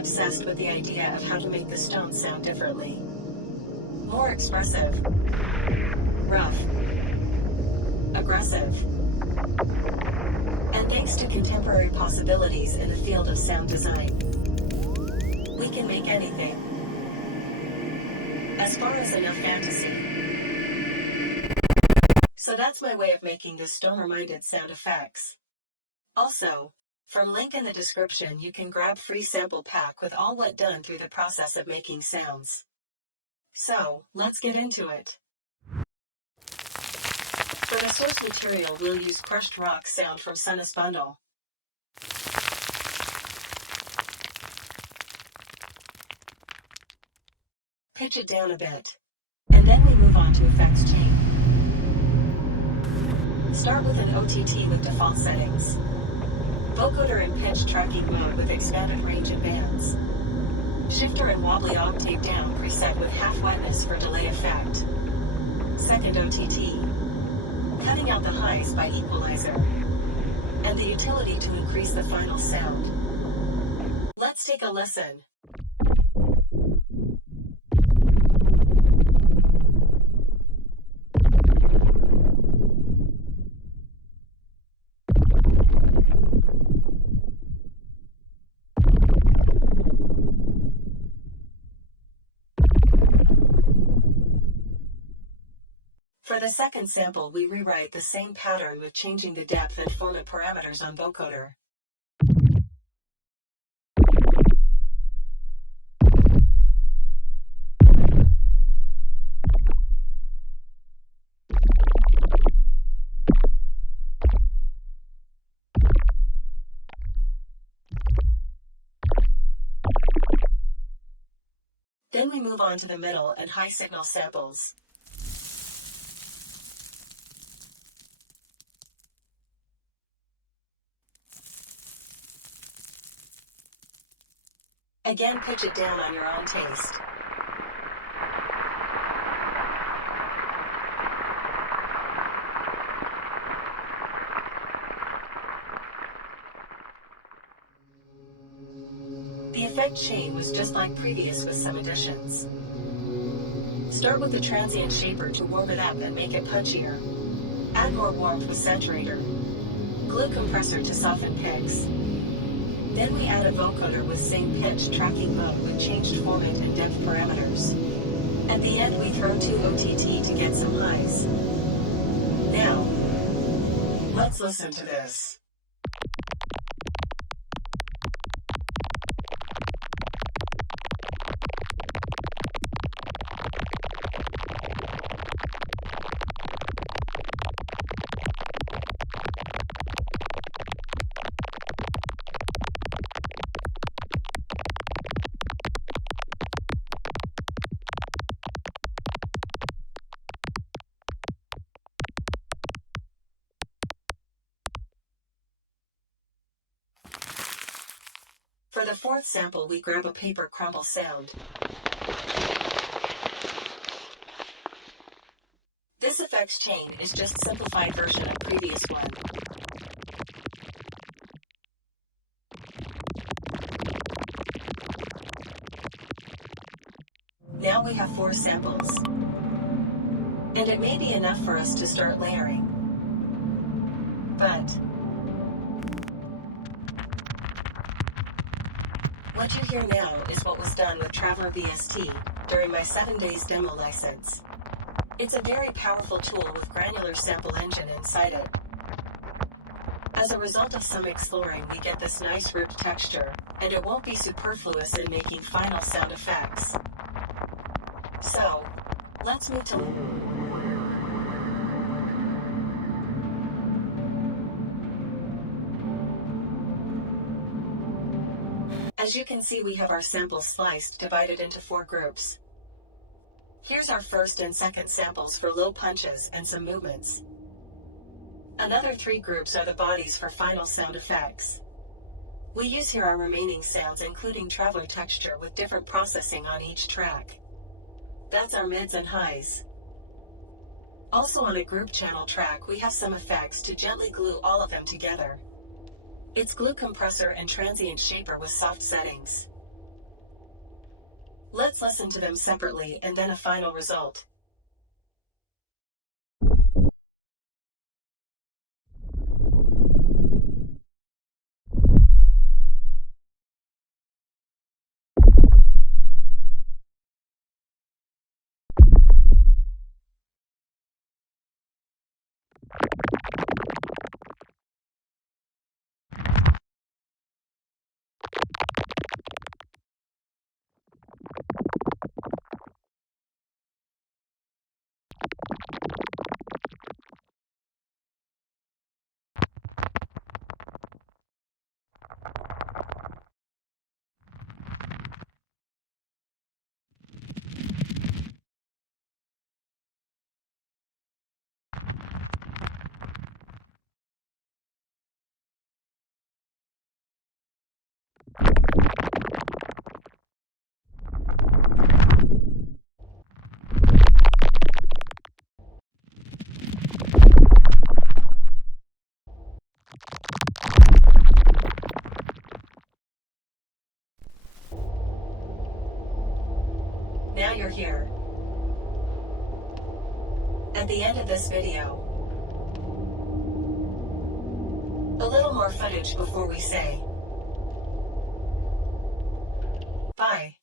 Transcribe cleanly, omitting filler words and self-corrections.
obsessed with the idea of how to make the stones sound differently. More expressive, rough, aggressive. And thanks to contemporary possibilities in the field of sound design, we can make anything. As far as enough fantasy. So that's my way of making this stoner-minded sound effects. Also, from link in the description you can grab free sample pack with all what done through the process of making sounds. So, let's get into it. For the source material we'll use crushed rock sound from Sunnis Bundle. Pitch it down a bit. And then we move on to effects chain. Start with an OTT with default settings. Vocoder and pitch tracking mode with expanded range and bands. Shifter and wobbly octave down preset with half wetness for delay effect. Second OTT. Cutting out the highs by equalizer. And the utility to increase the final sound. Let's take a listen. For the second sample we rewrite the same pattern with changing the depth and format parameters on vocoder. Then we move on to the middle and high signal samples. Again, pitch it down on your own taste. The effect chain was just like previous with some additions. Start with the transient shaper to warm it up and make it punchier. Add more warmth with saturator. Glue compressor to soften picks. Then we add a vocoder with same pitch tracking mode with changed format and depth parameters. At the end we throw 2 OTT to get some highs. Now, let's listen to this. For the fourth sample we grab a paper crumble sound. This effects chain is just a simplified version of previous one. Now we have 4 samples. And it may be enough for us to start layering. But what you hear now is what was done with Traver VST during my 7 days demo license. It's a very powerful tool with granular sample engine inside it. As a result of some exploring we get this nice ribbed texture, and it won't be superfluous in making final sound effects. So, let's move to As you can see we have our samples sliced, divided into 4 groups. Here's our first and second samples for low punches and some movements. Another 3 groups are the bodies for final sound effects. We use here our remaining sounds including traveler texture with different processing on each track. That's our mids and highs. Also on a group channel track we have some effects to gently glue all of them together. It's glue compressor and transient shaper with soft settings. Let's listen to them separately and then a final result. Now you're here. At the end of this video, a little more footage before we say bye.